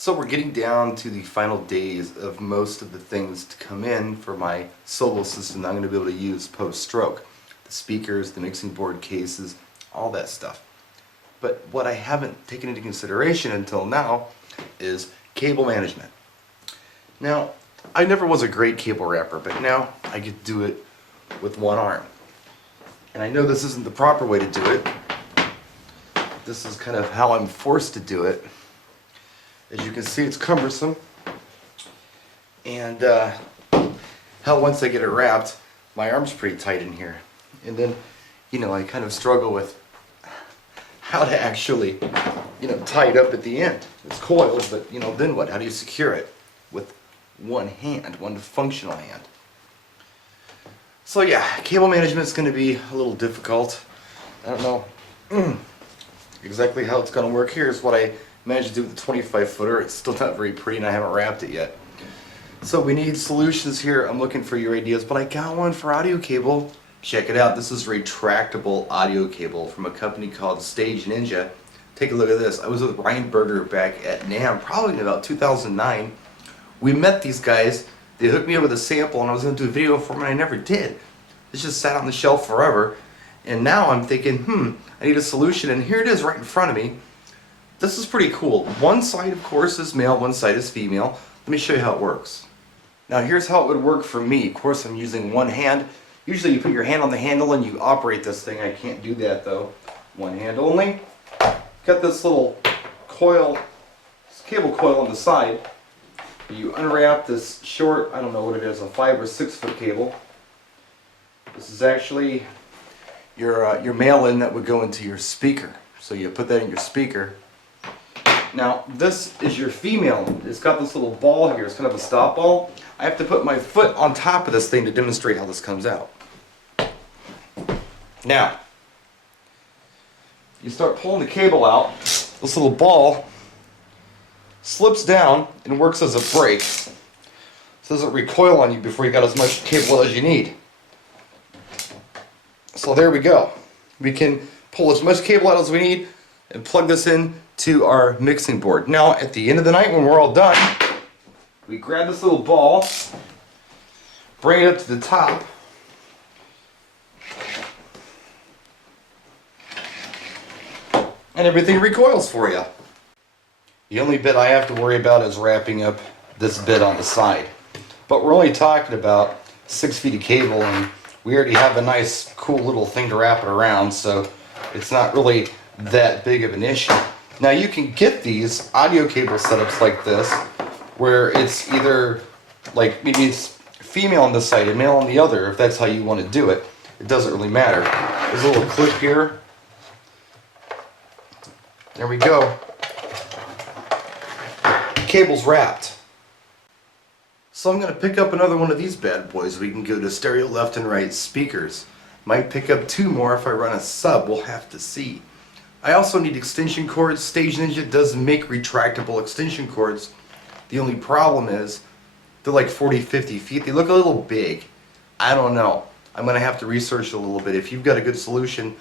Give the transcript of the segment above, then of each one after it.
So we're getting down to the final days of most of the things to come in for my solo system that I'm going to be able to use post-stroke. The speakers, the mixing board cases, all that stuff. But what I haven't taken into consideration until now is cable management. Now, I never was a great cable wrapper, but now I get to do it with one arm. And I know this isn't the proper way to do it. This is kind of how I'm forced to do it. As you can see, it's cumbersome, and hell, once I get it wrapped, my arm's pretty tight in here. And then, I kind of struggle with how to actually, tie it up at the end. It's coiled, but then what? How do you secure it with one hand, one functional hand? So yeah, cable management is going to be a little difficult. I don't know exactly how it's going to work. Here's what I managed to do with the 25 footer. It's still not very pretty and I haven't wrapped it yet. So we need solutions here. I'm looking for your ideas, but I got one for audio cable. Check it out. This is a retractable audio cable from a company called Stage Ninja. Take a look at this. I was with Ryan Berger back at NAMM probably in about 2009. We met these guys. They hooked me up with a sample and I was going to do a video for them and I never did. It just sat on the shelf forever. And now I'm thinking, I need a solution, and here it is right in front of me. This is pretty cool. One side, of course, is male, one side is female. Let me show you how it works. Now, here's how it would work for me. Of course, I'm using one hand. Usually you put your hand on the handle and you operate this thing. I can't do that, though. One hand only. Got this little coil, this cable coil on the side. You unwrap this short, I don't know what it is, a 5 or 6 foot cable. This is actually your mail-in that would go into your speaker. So you put that in your speaker. Now, this is your female. It's got this little ball here. It's kind of a stop ball. I have to put my foot on top of this thing to demonstrate how this comes out. Now, you start pulling the cable out. This little ball slips down and works as a brake. So it doesn't recoil on you before you got as much cable as you need. So there we go. We can pull as much cable out as we need and plug this in to our mixing board. Now, at the end of the night when we're all done, we grab this little ball, bring it up to the top, and everything recoils for you. The only bit I have to worry about is wrapping up this bit on the side. But we're only talking about 6 feet of cable, and we already have a nice, cool little thing to wrap it around, so it's not really that big of an issue. Now, you can get these audio cable setups like this, where it's either, like, maybe it's female on this side and male on the other, if that's how you want to do it. It doesn't really matter. There's a little clip here. There we go. Cable's wrapped. So I'm going to pick up another one of these bad boys. We can go to stereo left and right speakers. Might pick up 2 more if I run a sub. We'll have to see. I also need extension cords. Stage Ninja does make retractable extension cords. The only problem is they're like 40-50 feet. They look a little big. I don't know. I'm going to have to research a little bit. If you've got a good solution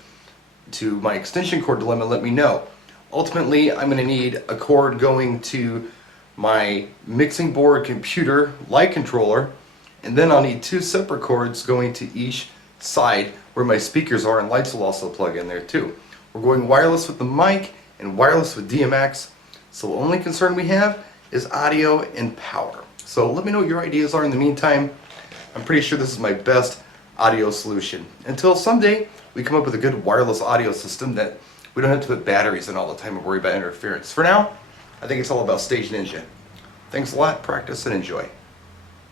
to my extension cord dilemma, let me know. Ultimately, I'm going to need a cord going to my mixing board computer light controller, and then I'll need 2 separate cords going to each side where my speakers are, and lights will also plug in there too. We're going wireless with the mic and wireless with DMX, so the only concern we have is audio and power. So let me know what your ideas are in the meantime. I'm pretty sure this is my best audio solution. Until someday we come up with a good wireless audio system that we don't have to put batteries in all the time and worry about interference. For now, I think it's all about Stage Ninja. Thanks a lot, practice and enjoy.